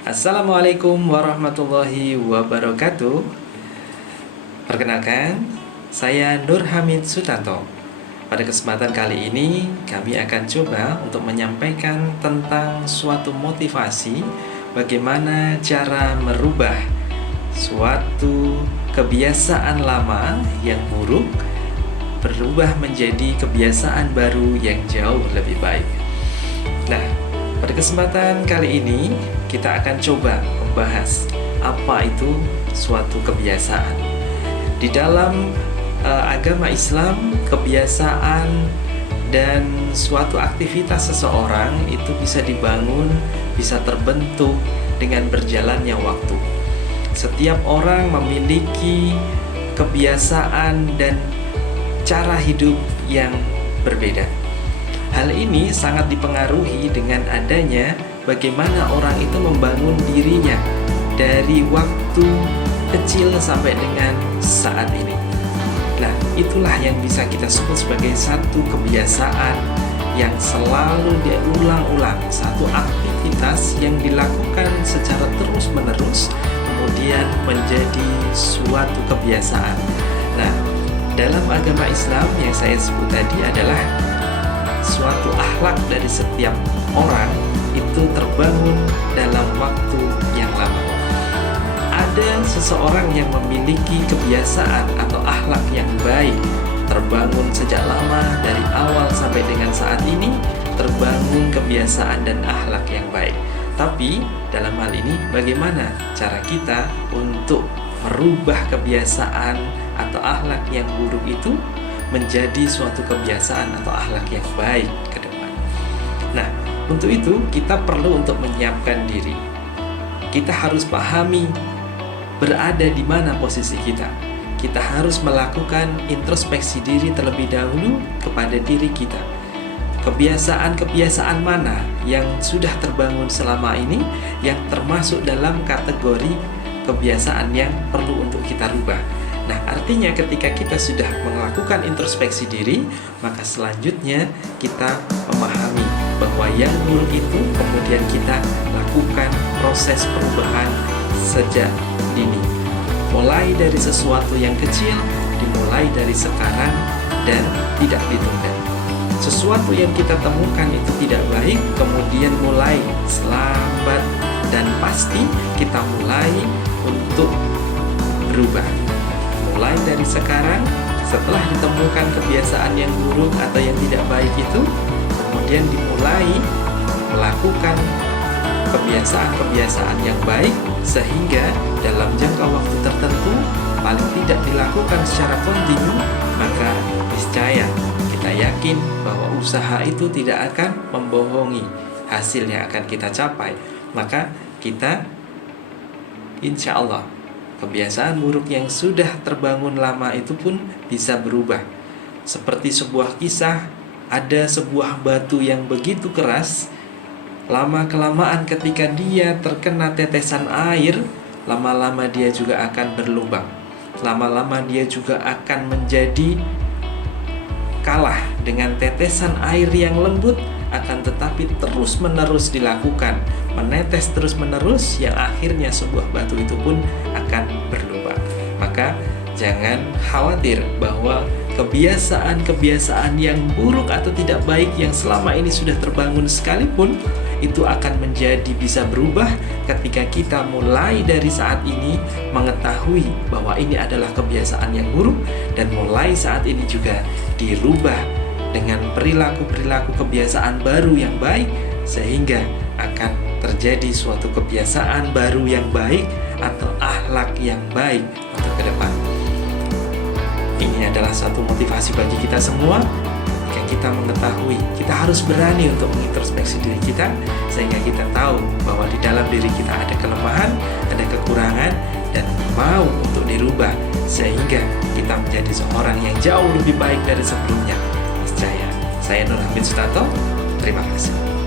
Assalamualaikum warahmatullahi wabarakatuh. Perkenalkan, saya Nur Hamid Sutanto. Pada kesempatan kali ini, kami akan coba untuk menyampaikan tentang suatu motivasi bagaimana cara merubah suatu kebiasaan lama yang buruk berubah menjadi kebiasaan baru yang jauh lebih baik. Nah, pada kesempatan kali ini kita akan coba membahas apa itu suatu kebiasaan. Di dalam agama Islam, kebiasaan dan suatu aktivitas seseorang itu bisa dibangun, bisa terbentuk dengan berjalannya waktu. Setiap orang memiliki kebiasaan dan cara hidup yang berbeda. Hal ini sangat dipengaruhi dengan adanya bagaimana orang itu membangun dirinya dari waktu kecil sampai dengan saat ini. Nah, itulah yang bisa kita sebut sebagai satu kebiasaan yang selalu diulang-ulang, satu aktivitas yang dilakukan secara terus-menerus, kemudian menjadi suatu kebiasaan. Nah, dalam agama Islam yang saya sebut tadi adalah suatu akhlak dari setiap orang itu terbangun dalam waktu yang lama. Ada seseorang yang memiliki kebiasaan atau akhlak yang baik, terbangun sejak lama dari awal sampai dengan saat ini, terbangun kebiasaan dan akhlak yang baik. Tapi dalam hal ini bagaimana cara kita untuk merubah kebiasaan atau akhlak yang buruk itu menjadi suatu kebiasaan atau akhlak yang baik ke depan. Nah, untuk itu kita perlu untuk menyiapkan diri. Kita harus pahami berada di mana posisi kita. Kita harus melakukan introspeksi diri terlebih dahulu kepada diri kita. Kebiasaan-kebiasaan mana yang sudah terbangun selama ini yang termasuk dalam kategori kebiasaan yang perlu untuk kita rubah. Nah, artinya ketika kita sudah melakukan introspeksi diri, maka selanjutnya kita memahami bahwa yang buruk itu kemudian kita lakukan proses perubahan sejak dini. Mulai dari sesuatu yang kecil, dimulai dari sekarang dan tidak ditunda. Sesuatu yang kita temukan itu tidak baik, kemudian mulai selambat dan pasti kita mulai untuk berubah. Mulai dari sekarang, setelah ditemukan kebiasaan yang buruk atau yang tidak baik itu, kemudian dimulai melakukan kebiasaan-kebiasaan yang baik, sehingga dalam jangka waktu tertentu paling tidak dilakukan secara kontinu, maka niscaya kita yakin bahwa usaha itu tidak akan membohongi hasil yang akan kita capai. Maka kita insya Allah kebiasaan buruk yang sudah terbangun lama itu pun bisa berubah. Seperti sebuah kisah, ada sebuah batu yang begitu keras, lama-kelamaan ketika dia terkena tetesan air, lama-lama dia juga akan berlubang. Lama-lama dia juga akan menjadi kalah dengan tetesan air yang lembut, akan tetapi terus-menerus dilakukan, menetes terus-menerus, yang akhirnya sebuah batu itu pun akan berlubang. Maka jangan khawatir bahwa kebiasaan-kebiasaan yang buruk atau tidak baik yang selama ini sudah terbangun sekalipun, itu akan menjadi bisa berubah ketika kita mulai dari saat ini mengetahui bahwa ini adalah kebiasaan yang buruk, dan mulai saat ini juga dirubah dengan perilaku-perilaku kebiasaan baru yang baik, sehingga akan terjadi suatu kebiasaan baru yang baik atau akhlak yang baik untuk ke depan. Ini adalah satu motivasi bagi kita semua. Jika kita mengetahui, kita harus berani untuk mengintrospeksi diri kita, sehingga kita tahu bahwa di dalam diri kita ada kelemahan, ada kekurangan, dan mau untuk dirubah, sehingga kita menjadi seorang yang jauh lebih baik dari sebelumnya. Niscaya. Saya Nur Hamid Sutanto. Terima kasih.